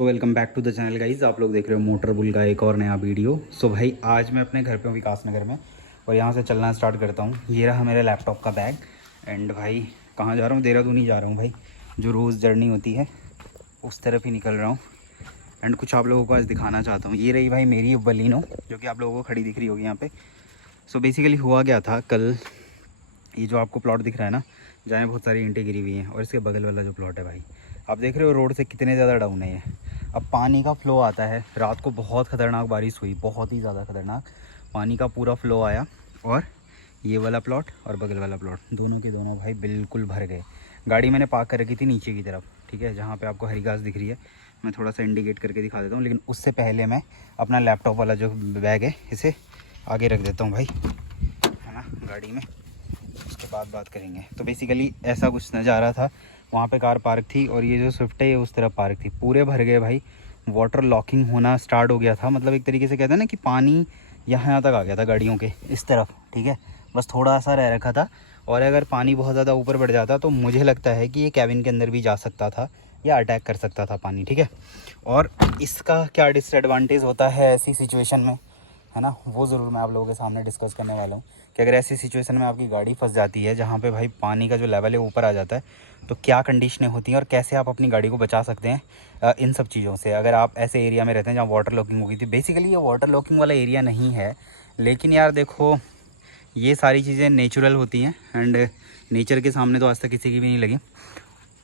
तो welcome back to the channel guys. आप लोग देख रहे हो मोटर बुल का एक और नया वीडियो। सो भाई आज मैं अपने घर पे हूँ विकास नगर में और यहाँ से चलना स्टार्ट करता हूँ। ये रहा मेरे लैपटॉप का बैग एंड भाई कहाँ जा रहा हूँ? देहरादून ही जा रहा हूँ भाई। जो रोज़ जर्नी होती है उस तरफ ही निकल रहा हूँ एंड कुछ आप लोगों को आज दिखाना चाहता हूँ। ये रही भाई मेरी बलिनो जो कि आप लोगों को खड़ी दिख रही होगी यहाँ पर। सो बेसिकली हुआ गया था कल, ये जो आपको प्लॉट दिख रहा है ना, जहाँ बहुत सारी ईंटें गिरी हुई हैं और इसके बगल वाला जो प्लॉट है भाई आप देख रहे हो रोड से कितने ज़्यादा डाउन है ये। अब पानी का फ़्लो आता है, रात को बहुत ख़तरनाक बारिश हुई, बहुत ही ज़्यादा ख़तरनाक पानी का पूरा फ़्लो आया और ये वाला प्लॉट और बगल वाला प्लॉट दोनों के दोनों भाई बिल्कुल भर गए। गाड़ी मैंने पार्क कर रखी थी नीचे की तरफ, ठीक है, जहाँ पे आपको हरी घास दिख रही है। मैं थोड़ा सा इंडिकेट करके दिखा देता हूँ, लेकिन उससे पहले मैं अपना लैपटॉप वाला जो बैग है इसे आगे रख देता हूँ भाई, है ना, गाड़ी में। उसके बाद बात करेंगे। तो बेसिकली ऐसा कुछ नज़ारा था, वहाँ पे कार पार्क थी और ये जो स्विफ्ट है ये उस तरफ पार्क थी। पूरे भर गए भाई, वाटर लॉकिंग होना स्टार्ट हो गया था। मतलब एक तरीके से कहते हैं ना कि पानी यहाँ तक आ गया था गाड़ियों के इस तरफ, ठीक है, बस थोड़ा सा रह रखा था। और अगर पानी बहुत ज़्यादा ऊपर बढ़ जाता तो मुझे लगता है कि ये कैबिन के अंदर भी जा सकता था या अटैक कर सकता था पानी, ठीक है। और इसका क्या डिसएडवांटेज होता है ऐसी सिचुएशन में, है ना, वो ज़रूर मैं आप लोगों के सामने डिस्कस करने वाला हूँ कि अगर ऐसी सिचुएशन में आपकी गाड़ी फंस जाती है जहाँ पे भाई पानी का जो लेवल है ऊपर आ जाता है तो क्या कंडीशनें होती हैं और कैसे आप अपनी गाड़ी को बचा सकते हैं इन सब चीज़ों से। अगर आप ऐसे एरिया में रहते हैं जहाँ वाटर लॉकिंग हो गई थी, बेसिकली ये वाटर लॉकिंग वाला एरिया नहीं है, लेकिन यार देखो ये सारी चीज़ें नेचुरल होती हैं एंड नेचर के सामने तो आज तक किसी की भी नहीं लगी।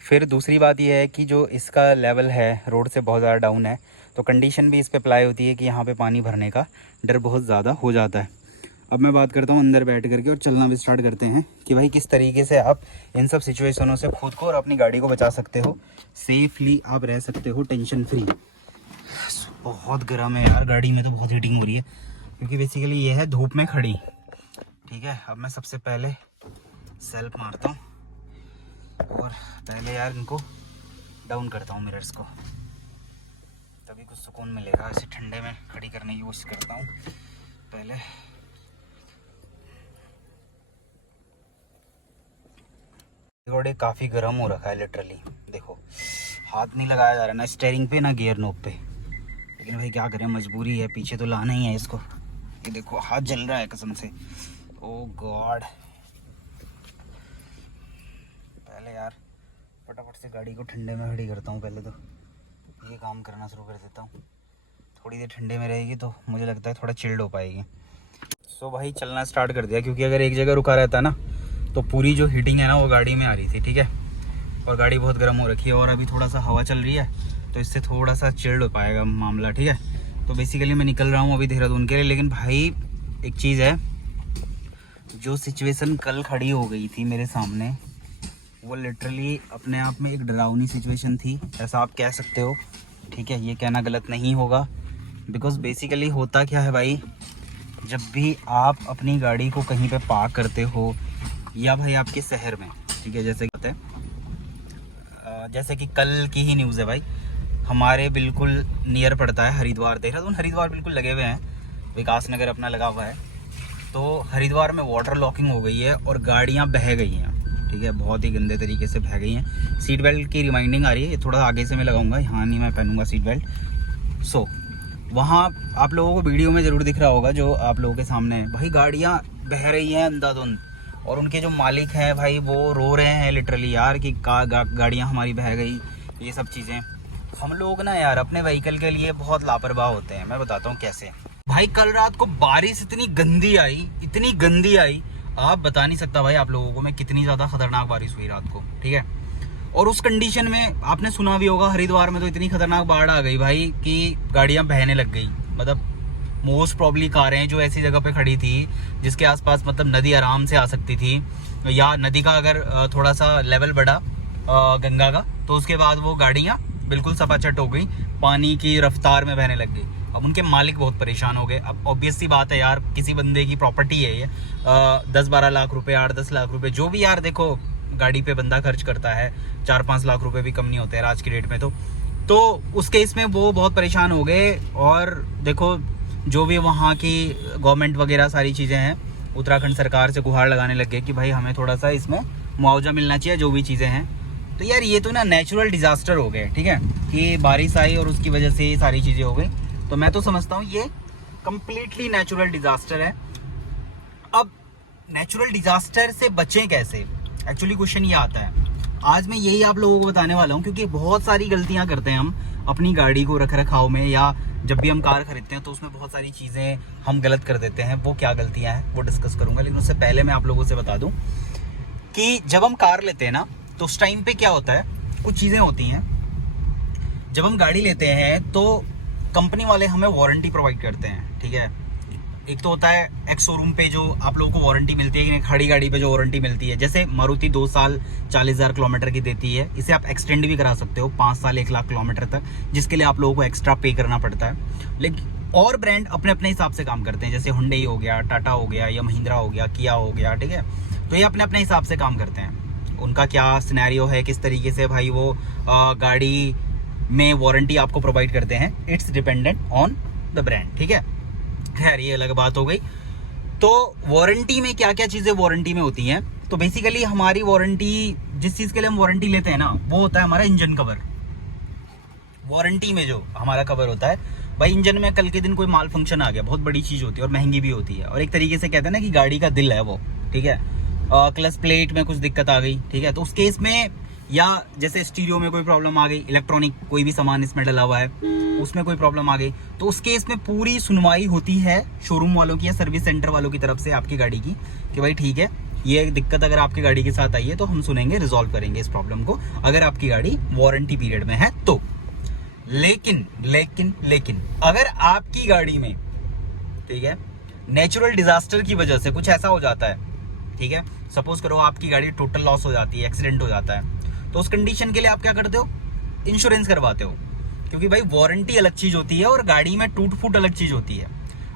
फिर दूसरी बात यह है कि जो इसका लेवल है रोड से बहुत ज़्यादा डाउन है, तो कंडीशन भी इस पे अप्लाई होती है कि यहाँ पे पानी भरने का डर बहुत ज़्यादा हो जाता है। अब मैं बात करता हूँ अंदर बैठ करके और चलना भी स्टार्ट करते हैं कि भाई किस तरीके से आप इन सब सिचुएशनों से खुद को और अपनी गाड़ी को बचा सकते हो, सेफली आप रह सकते हो टेंशन फ्री। बहुत गर्म है यार, गाड़ी में तो बहुत हीटिंग हो रही है क्योंकि बेसिकली ये है धूप में खड़ी, ठीक है। अब मैं सबसे पहले सेल्फ मारता हूँ और पहले यार इनको डाउन करता हूँ मिरर्स को, तभी कुछ सुकून मिलेगा। ऐसे ठंडे में खड़ी करने की कोशिश करता हूँ पहले। घोड़े काफ़ी गर्म हो रखा है लिटरली, देखो हाथ नहीं लगाया जा रहा ना स्टीयरिंग पे ना गियर नोब पे, लेकिन भाई क्या करें, मजबूरी है, पीछे तो लाना ही है इसको। ये देखो हाथ जल रहा है कसम से, ओ गॉड। पहले यार फटाफट से गाड़ी को ठंडे में खड़ी करता हूँ, पहले तो ये काम करना शुरू कर देता हूँ। थोड़ी देर ठंडे में रहेगी तो मुझे लगता है थोड़ा चिल्ड हो पाएगी। सो भाई चलना स्टार्ट कर दिया, क्योंकि अगर एक जगह रुका रहता ना तो पूरी जो हीटिंग है ना वो गाड़ी में आ रही थी, ठीक है, और गाड़ी बहुत गर्म हो रखी है और अभी थोड़ा सा हवा चल रही है तो इससे थोड़ा सा चिल्ड हो पाएगा मामला, ठीक है। तो बेसिकली मैं निकल रहा हूँ अभी देहरादून के लिए। लेकिन भाई एक चीज़ है, जो सिचुएशन कल खड़ी हो गई थी मेरे सामने वो लिटरली अपने आप में एक डरावनी सिचुएशन थी, ऐसा आप कह सकते हो, ठीक है। ये कहना गलत नहीं होगा, बिकॉज बेसिकली होता क्या है भाई, जब भी आप अपनी गाड़ी को कहीं पे पार्क करते हो या भाई आपके शहर में, ठीक है, जैसे कहते हैं जैसे कि कल की ही न्यूज़ है भाई, हमारे बिल्कुल नियर पड़ता है हरिद्वार, देहरादून हरिद्वार बिल्कुल लगे हुए हैं, विकास नगर अपना लगा हुआ है। तो हरिद्वार में वाटर लॉकिंग हो गई है और गाड़ियाँ बह गई हैं, ठीक है, बहुत ही गंदे तरीके से बह गई हैं। सीट बेल्ट की रिमाइंडिंग आ रही है, थोड़ा आगे से मैं लगाऊंगा, यहाँ नहीं मैं पहनूंगा सीट बेल्ट। सो वहाँ आप लोगों को वीडियो में ज़रूर दिख रहा होगा जो आप लोगों के सामने है, भाई गाड़ियाँ बह रही हैं अंधाधुंध और उनके जो मालिक हैं भाई वो रो रहे हैं लिटरली यार कि गाड़ियाँ हमारी बह गई, ये सब चीज़ें। हम लोग ना यार अपने व्हीकल के लिए बहुत लापरवाह होते हैं, मैं बताता हूँ कैसे। भाई कल रात को बारिश इतनी गंदी आई, इतनी गंदी आई, आप बता नहीं सकता भाई आप लोगों को मैं कितनी ज़्यादा खतरनाक बारिश हुई रात को, ठीक है। और उस कंडीशन में आपने सुना भी होगा हरिद्वार में तो इतनी खतरनाक बाढ़ आ गई भाई कि गाड़ियां बहने लग गई। मतलब मोस्ट प्रॉब्ली कारें जो ऐसी जगह पे खड़ी थी जिसके आसपास मतलब नदी आराम से आ सकती थी, या नदी का अगर थोड़ा सा लेवल बढ़ा गंगा का तो उसके बाद वो गाड़ियाँ बिल्कुल सपाचट हो गई, पानी की रफ्तार में बहने लग गई। अब उनके मालिक बहुत परेशान हो गए। अब ऑब्वियस सी बात है यार, किसी बंदे की प्रॉपर्टी है ये, 10-12 लाख रुपए, 8-10 लाख रुपए जो भी यार देखो गाड़ी पे बंदा खर्च करता है, 4-5 लाख रुपए भी कम नहीं होते हैं आज की डेट में। तो उस केस में वो बहुत परेशान हो गए और देखो जो भी वहाँ की गवर्नमेंट वगैरह सारी चीज़ें हैं, उत्तराखंड सरकार से गुहार लगाने लग गए कि भाई हमें थोड़ा सा इसमें मुआवजा मिलना चाहिए, जो भी चीज़ें हैं तो यार ये तो ना नेचुरल डिजास्टर हो गए, ठीक है, कि बारिश आई और उसकी वजह से ये सारी चीज़ें हो गई। तो मैं तो समझता हूँ ये कंप्लीटली नेचुरल डिजास्टर है। अब नेचुरल डिजास्टर से बचें कैसे, एक्चुअली क्वेश्चन ये आता है। आज मैं यही आप लोगों को बताने वाला हूँ, क्योंकि बहुत सारी गलतियाँ करते हैं हम अपनी गाड़ी को रख रखाव में, या जब भी हम कार खरीदते हैं तो उसमें बहुत सारी चीज़ें हम गलत कर देते हैं। वो क्या गलतियाँ हैं वो डिस्कस करूँगा, लेकिन उससे पहले मैं आप लोगों से बता दूँ कि जब हम कार लेते हैं ना तो उस टाइम पे क्या होता है, कुछ चीज़ें होती हैं। जब हम गाड़ी लेते हैं तो कंपनी वाले हमें वारंटी प्रोवाइड करते हैं, ठीक है। एक तो होता है एक्स शोरूम पे जो आप लोगों को वारंटी मिलती है, कि खड़ी गाड़ी पे जो वारंटी मिलती है, जैसे मारुति 2 साल 40,000 किलोमीटर की देती है। इसे आप एक्सटेंड भी करा सकते हो 5 साल 1 लाख किलोमीटर तक, जिसके लिए आप लोगों को एक्स्ट्रा पे करना पड़ता है। लेकिन और ब्रांड अपने अपने हिसाब से काम करते हैं, जैसे हुंडई हो गया, टाटा हो गया, या महिंद्रा हो गया, किया हो गया, ठीक है। तो ये अपने अपने हिसाब से काम करते हैं। उनका क्या सिनेरियो है, किस तरीके से भाई वो गाड़ी में वारंटी आपको प्रोवाइड करते हैं, it's dependent on the brand, ठीक है। खैर ये अलग बात हो गई। तो वारंटी में क्या क्या चीज़ें वारंटी में होती हैं, तो बेसिकली हमारी वारंटी, जिस चीज़ के लिए हम वारंटी लेते हैं ना, वो होता है हमारा इंजन कवर। वारंटी में जो हमारा कवर होता है भाई, इंजन में कल के दिन कोई माल फंक्शन आ गया, बहुत बड़ी चीज़ होती है और महंगी भी होती है, और एक तरीके से कहते हैं ना कि गाड़ी का दिल है वो, ठीक है। क्लच प्लेट में कुछ दिक्कत आ गई, ठीक है, तो उस केस में, या जैसे स्टीरियो में कोई प्रॉब्लम आ गई, इलेक्ट्रॉनिक कोई भी सामान इसमें डला हुआ है उसमें कोई प्रॉब्लम आ गई, तो उस केस में पूरी सुनवाई होती है शोरूम वालों की या सर्विस सेंटर वालों की तरफ से आपकी गाड़ी की, कि भाई ठीक है, ये दिक्कत अगर आपकी गाड़ी के साथ आई है तो हम सुनेंगे, रिजॉल्व करेंगे इस प्रॉब्लम को, अगर आपकी गाड़ी वारंटी पीरियड में है तो। लेकिन लेकिन लेकिन अगर आपकी गाड़ी में, ठीक है, नेचुरल डिजास्टर की वजह से कुछ ऐसा हो जाता है, ठीक है, सपोज करो आपकी गाड़ी टोटल लॉस हो जाती है, एक्सीडेंट हो जाता है, तो उस कंडीशन के लिए आप क्या करते हो, इंश्योरेंस करवाते हो। क्योंकि भाई वारंटी अलग चीज होती है और गाड़ी में टूट फूट अलग चीज होती है।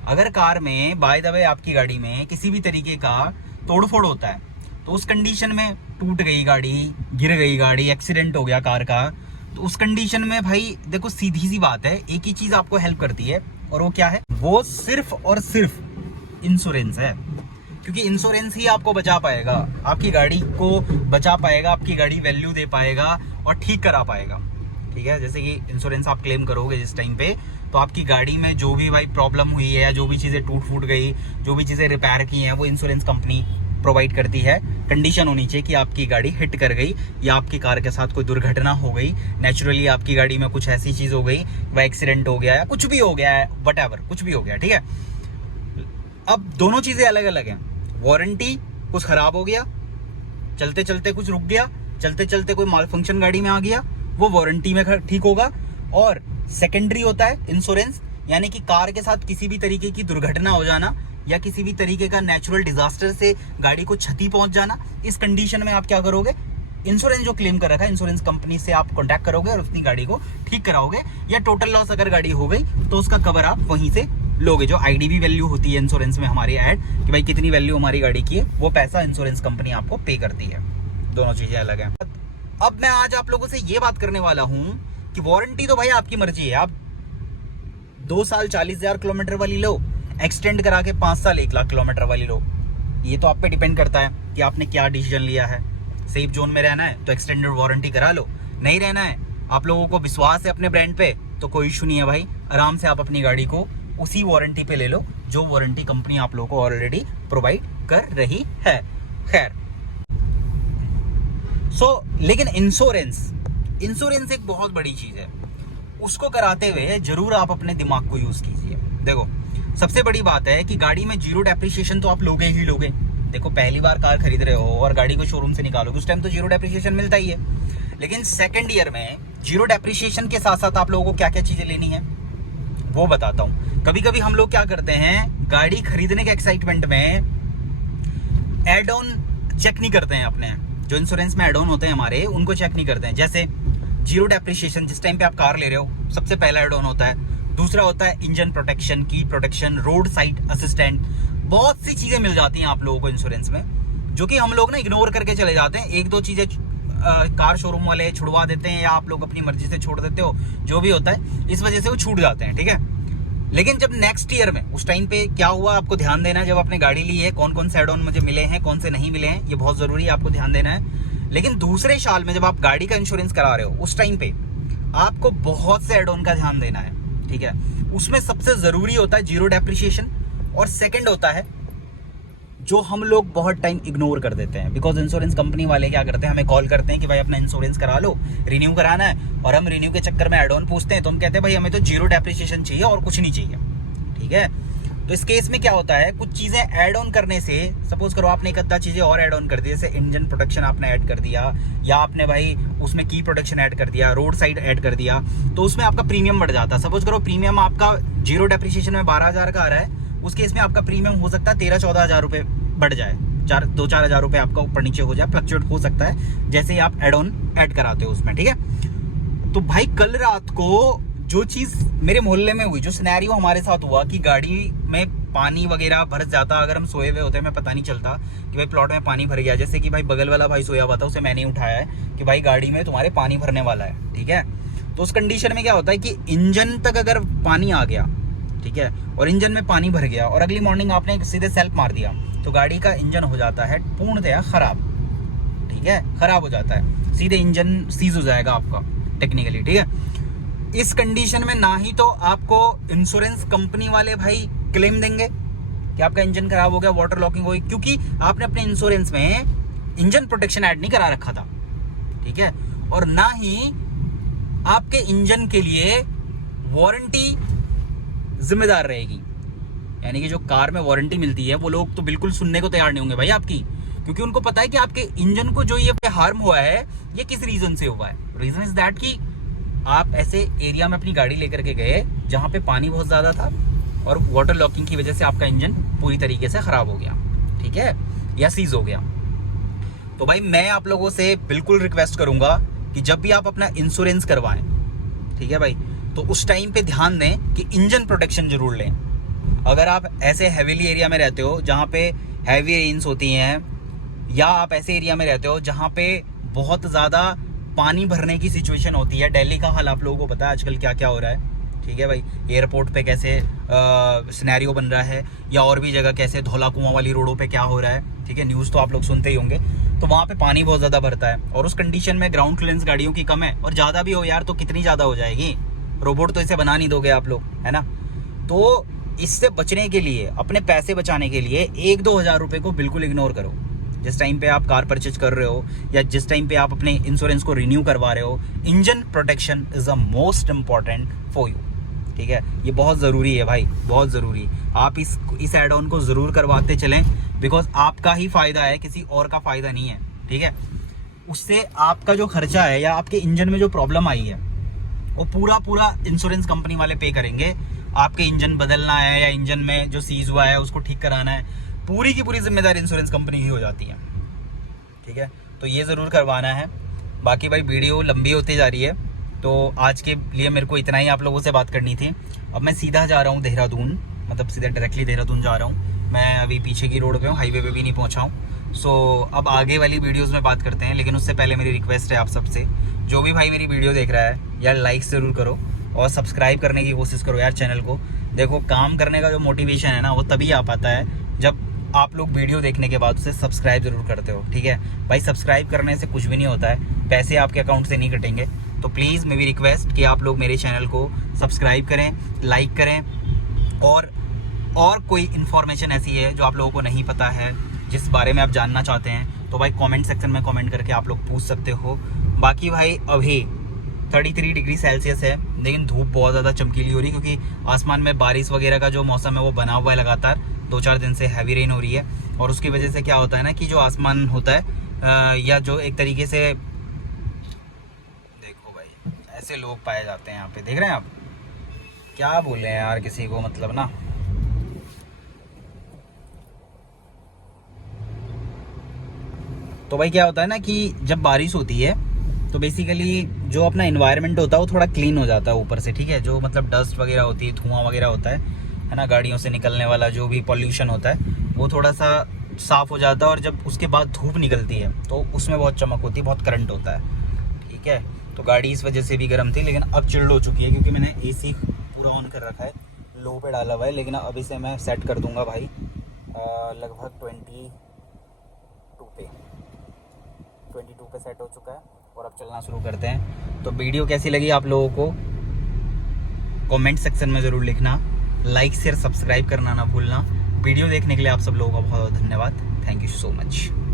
अगर कार में बाय द वे आपकी गाड़ी में किसी भी तरीके का तोड़फोड़ होता है, तो उस कंडीशन में टूट गई गाड़ी, गिर गई गाड़ी, एक्सीडेंट हो गया कार का, तो उस कंडीशन में भाई देखो सीधी सी बात है, एक ही चीज आपको हेल्प करती है, और वो क्या है, वो सिर्फ और सिर्फ इंश्योरेंस है। क्योंकि इंश्योरेंस ही आपको बचा पाएगा, आपकी गाड़ी को बचा पाएगा, आपकी गाड़ी वैल्यू दे पाएगा और ठीक करा पाएगा, ठीक है। जैसे कि इंश्योरेंस आप क्लेम करोगे जिस टाइम पे, तो आपकी गाड़ी में जो भी भाई प्रॉब्लम हुई है, या जो भी चीज़ें टूट फूट गई, जो भी चीज़ें रिपेयर की हैं, वो इंश्योरेंस कंपनी प्रोवाइड करती है। कंडीशन होनी चाहिए कि आपकी गाड़ी हिट कर गई, या आपकी कार के साथ कोई दुर्घटना हो गई, नेचुरली आपकी गाड़ी में कुछ ऐसी चीज़ हो गई, वह एक्सीडेंट हो गया, या कुछ भी हो गया है, वटएवर कुछ भी हो गया, ठीक है। अब दोनों चीज़ें अलग अलग हैं। वारंटी, कुछ खराब हो गया, चलते चलते कुछ रुक गया, चलते चलते कोई माल फंक्शन गाड़ी में आ गया, वो वारंटी में ठीक होगा। और सेकेंडरी होता है इंश्योरेंस, यानी कि कार के साथ किसी भी तरीके की दुर्घटना हो जाना, या किसी भी तरीके का नेचुरल डिजास्टर से गाड़ी को क्षति पहुंच जाना, इस कंडीशन में आप क्या करोगे, इंश्योरेंस जो क्लेम कर रखा है इंश्योरेंस कंपनी से आप कॉन्टैक्ट करोगे और अपनी गाड़ी को ठीक कराओगे। या टोटल लॉस अगर गाड़ी हो गई तो उसका कवर आप वहीं से लोगे। जो आईडीवी वैल्यू होती है इंश्योरेंस में हमारी ऐड, कि भाई कितनी वैल्यू हमारी गाड़ी की है, वो पैसा इंश्योरेंस कंपनी आपको पे करती है। दोनों चीजें अलग हैं। अब मैं आज आप लोगों से ये बात करने वाला हूं कि वारंटी तो भाई आपकी मर्जी है, आप 2 साल 40,000 किलोमीटर वाली लो, एक्सटेंड करा के 5 साल 1 लाख किलोमीटर वाली लो, ये तो आप पे डिपेंड करता है कि आपने क्या डिसीजन लिया है। सेफ जोन में रहना है तो एक्सटेंडेड वारंटी करा लो, नहीं रहना है, आप लोगों को विश्वास है अपने ब्रांड पे, तो कोई इशू नहीं है भाई, आराम से आप अपनी गाड़ी को उसी वारंटी पे ले लो जो वारंटी कंपनी आप लोगों को ऑलरेडी प्रोवाइड कर रही है। खैर लेकिन इंश्योरेंस एक बहुत बड़ी चीज है, उसको कराते हुए जरूर आप अपने दिमाग को यूज कीजिए। देखो सबसे बड़ी बात है कि गाड़ी में जीरो डेप्रिसिएशन तो आप लोगे ही लोगे। देखो पहली बार कार खरीद रहे हो और गाड़ी को शोरूम से निकालोगे, उस टाइम तो जीरो डेप्रिसिएशन मिलता ही है, लेकिन सेकंड ईयर में जीरो डेप्रिसिएशन के साथ साथ आप लोगों को क्या क्या चीजें लेनी है वो बताता हूं। कभी कभी हम लोग क्या करते हैं, गाड़ी खरीदने के एक्साइटमेंट में एड ऑन चेक नहीं करते हैं, अपने जो इंश्योरेंस में एड ऑन होते हैं हमारे, उनको चेक नहीं करते हैं। जैसे जीरो डेप्रिसिएशन जिस टाइम पे आप कार ले रहे हो, सबसे पहला एड ऑन होता है। दूसरा होता है इंजन प्रोटेक्शन, की प्रोटेक्शन, रोड साइड असिस्टेंट, बहुत सी चीजें मिल जाती हैं आप लोगों को इंश्योरेंस में, जो कि हम लोग ना इग्नोर करके चले जाते हैं। एक दो चीजें कार शोरूम वाले छुड़वा देते हैं, या आप लोग अपनी मर्जी से छोड़ देते हो, जो भी होता है, इस वजह से वो छूट जाते हैं, ठीक है। लेकिन जब नेक्स्ट ईयर में, उस टाइम पे क्या हुआ आपको ध्यान देना है। जब आपने गाड़ी ली है, कौन कौन से एड ऑन मुझे मिले हैं, कौन से नहीं मिले हैं, ये बहुत जरूरी है, आपको ध्यान देना है। लेकिन दूसरे साल में जब आप गाड़ी का इंश्योरेंस करा रहे हो उस टाइम पे आपको बहुत से एड ऑन का ध्यान देना है, ठीक है। उसमें सबसे जरूरी होता है जीरो डेप्रिसिएशन, और सेकंड होता है जो हम लोग बहुत टाइम इग्नोर कर देते हैं, बिकॉज इंश्योरेंस कंपनी वाले क्या करते हैं, हमें कॉल करते हैं कि भाई अपना इंश्योरेंस करा लो, रिन्यू कराना है, और हम रिन्यू के चक्कर में एड ऑन पूछते हैं तो हम कहते हैं भाई हमें तो जीरो डेप्रिसिएशन चाहिए और कुछ नहीं चाहिए, ठीक है। तो इस केस में क्या होता है, कुछ चीजें ऐड ऑन करने से, सपोज करो आपने एक अद्धा चीजें और ऐड ऑन कर दी, जैसे इंजन प्रोटेक्शन आपने ऐड कर दिया, या आपने भाई उसमें की प्रोटेक्शन ऐड कर दिया, रोड साइड ऐड कर दिया, तो उसमें आपका प्रीमियम बढ़ जाता है। सपोज करो प्रीमियम आपका जीरो डेप्रिसिएशन में 12,000 का आ रहा है, उस केस में आपका प्रीमियम हो सकता है 13-14 हज़ार रुपये बढ़ जाए, 2-4 हज़ार रुपये आपका ऊपर नीचे हो जाए, फ्लक्चुएट हो सकता है जैसे ही आप एड ऑन ऐड कराते हो उसमें, ठीक है। तो भाई कल रात को जो चीज मेरे मोहल्ले में हुई, जो सिनेरियो हमारे साथ हुआ कि गाड़ी में पानी वगैरह भर जाता, अगर हम सोए हुए होते हैं, हमें पता नहीं चलता कि भाई प्लॉट में पानी भर गया। जैसे कि भाई बगल वाला भाई सोया हुआ था, उसे मैंने उठाया है कि भाई गाड़ी में तुम्हारे पानी भरने वाला है, ठीक है। तो उस कंडीशन में क्या होता है कि इंजन तक अगर पानी आ गया, ठीक है, और इंजन में पानी भर गया, और अगली मॉर्निंग आपने सीधे सेल्फ मार दिया, तो गाड़ी का इंजन हो जाता है पूर्णतया खराब, ठीक है, खराब हो जाता है, सीधे इंजन सीज हो जाएगा आपका टेक्निकली, ठीक है। इस कंडीशन में ना ही तो आपको इंश्योरेंस कंपनी वाले भाई क्लेम देंगे कि आपका इंजन खराब हो गया, वाटर लॉकिंग हो गई, क्योंकि आपने अपने इंश्योरेंस में इंजन प्रोटेक्शन ऐड नहीं करा रखा था, ठीक है। और ना ही आपके इंजन के लिए वारंटी जिम्मेदार रहेगी, यानी कि जो कार में वारंटी मिलती है वो लोग तो बिल्कुल सुनने को तैयार नहीं होंगे भाई आपकी, क्योंकि उनको पता है कि आपके इंजन को जो ये हार्म हुआ है ये किस रीजन से हुआ है। रीजन इज दैट कि आप ऐसे एरिया में अपनी गाड़ी लेकर के गए जहां पे पानी बहुत ज्यादा था, और वाटर लॉकिंग की वजह से आपका इंजन पूरी तरीके से खराब हो गया, ठीक है, या सीज हो गया। तो भाई मैं आप लोगों से बिल्कुल रिक्वेस्ट करूंगा कि जब भी आप अपना इंश्योरेंस करवाएं, ठीक है भाई, तो उस टाइम पे ध्यान दें कि इंजन प्रोटेक्शन जरूर लें। अगर आप ऐसे हैवीली एरिया में रहते हो जहाँ पे हैवी रेन्स होती हैं, या आप ऐसे एरिया में रहते हो जहाँ पे बहुत ज़्यादा पानी भरने की सिचुएशन होती है, दिल्ली का हाल आप लोगों को पता है आजकल क्या क्या हो रहा है, ठीक है भाई, एयरपोर्ट पे कैसे सिनेरियो बन रहा है, या और भी जगह कैसे धौला कुआं वाली रोडों पे क्या हो रहा है, ठीक है, न्यूज़ तो आप लोग सुनते ही होंगे। तो वहाँ पे पानी बहुत ज़्यादा भरता है, और उस कंडीशन में ग्राउंड क्लियरेंस गाड़ियों की कम है, और ज़्यादा भी हो यार तो कितनी ज़्यादा हो जाएगी, रोबोट तो इसे बना नहीं दोगे आप लोग, है ना। तो इससे बचने के लिए, अपने पैसे बचाने के लिए 1-2 हज़ार रुपये को बिल्कुल इग्नोर करो। जिस टाइम पे आप कार परचेज कर रहे हो, या जिस टाइम पे आप अपने इंश्योरेंस को रिन्यू करवा रहे हो, engine protection is the most important for you, ठीक है। ये बहुत ज़रूरी है भाई, बहुत ज़रूरी। आप इस एड ऑन को ज़रूर करवाते चलें, बिकॉज आपका ही फ़ायदा है, किसी और का फ़ायदा नहीं है, ठीक है। उससे आपका जो खर्चा है, या आपके इंजन में जो प्रॉब्लम आई है, वो पूरा इंश्योरेंस कंपनी वाले पे करेंगे। आपके इंजन बदलना है, या इंजन में जो सीज हुआ है उसको ठीक कराना है, पूरी की पूरी जिम्मेदारी इंश्योरेंस कंपनी की हो जाती है, ठीक है। तो ये ज़रूर करवाना है। बाकी भाई वीडियो लंबी होती जा रही है, तो आज के लिए मेरे को इतना ही आप लोगों से बात करनी थी। अब मैं सीधा जा रहा हूँ देहरादून, मतलब सीधा डायरेक्टली देहरादून जा रहा हूँ। मैं अभी पीछे की रोड पे हूँ, हाईवे पे भी नहीं पहुँचा हूँ। सो अब आगे वाली वीडियोज़ में बात करते हैं, लेकिन उससे पहले मेरी रिक्वेस्ट है आप सबसे, जो भी भाई मेरी वीडियो देख रहा है यार, लाइक ज़रूर करो और सब्सक्राइब करने की कोशिश करो यार चैनल को। देखो काम करने का जो मोटिवेशन है ना, वो तभी आ पाता है जब आप लोग वीडियो देखने के बाद उसे सब्सक्राइब जरूर करते हो, ठीक है भाई। सब्सक्राइब करने से कुछ भी नहीं होता है, पैसे आपके अकाउंट से नहीं कटेंगे। तो प्लीज़ मेरी रिक्वेस्ट कि आप लोग मेरे चैनल को सब्सक्राइब करें, लाइक करें, और कोई इन्फॉर्मेशन ऐसी है जो आप लोगों को नहीं पता है, जिस बारे में आप जानना चाहते हैं, तो भाई कमेंट सेक्शन में कमेंट करके आप लोग पूछ सकते हो। बाकी भाई अभी 33 डिग्री सेल्सियस है, लेकिन धूप बहुत ज़्यादा चमकीली हो रही है, क्योंकि आसमान में बारिश वगैरह का जो मौसम है वो बना हुआ है लगातार। 2-4 दिन से हैवी रेन हो रही है, और उसकी वजह से क्या होता है ना कि जो आसमान होता है, या जो एक तरीके से, देखो भाई ऐसे लोग पाए जाते हैं यहाँ पे, देख रहे हैं आप, क्या बोले हैं यार किसी को, मतलब ना। तो भाई क्या होता है ना कि जब बारिश होती है तो बेसिकली जो अपना इन्वायरमेंट होता है वो थोड़ा क्लीन हो जाता है ऊपर से, ठीक है। जो मतलब डस्ट वगैरह होती है, धुआं वगैरह होता है ना, गाड़ियों से निकलने वाला जो भी पॉल्यूशन होता है, वो थोड़ा सा साफ़ हो जाता है। और जब उसके बाद धूप निकलती है तो उसमें बहुत चमक होती है, बहुत करंट होता है, ठीक है। तो गाड़ी इस वजह से भी गर्म थी, लेकिन अब चिल्ड हो चुकी है, क्योंकि मैंने AC पूरा ऑन कर रखा है, लो पे डाला हुआ है। लेकिन अब इसे मैं सेट कर दूंगा भाई लगभग 22 पे, 22 पे सेट हो चुका है और अब चलना शुरू करते हैं। तो वीडियो कैसी लगी आप लोगों को कमेंट सेक्शन में ज़रूर लिखना, लाइक शेयर सब्सक्राइब करना ना भूलना। वीडियो देखने के लिए आप सब लोगों का बहुत बहुत धन्यवाद। Thank you so much.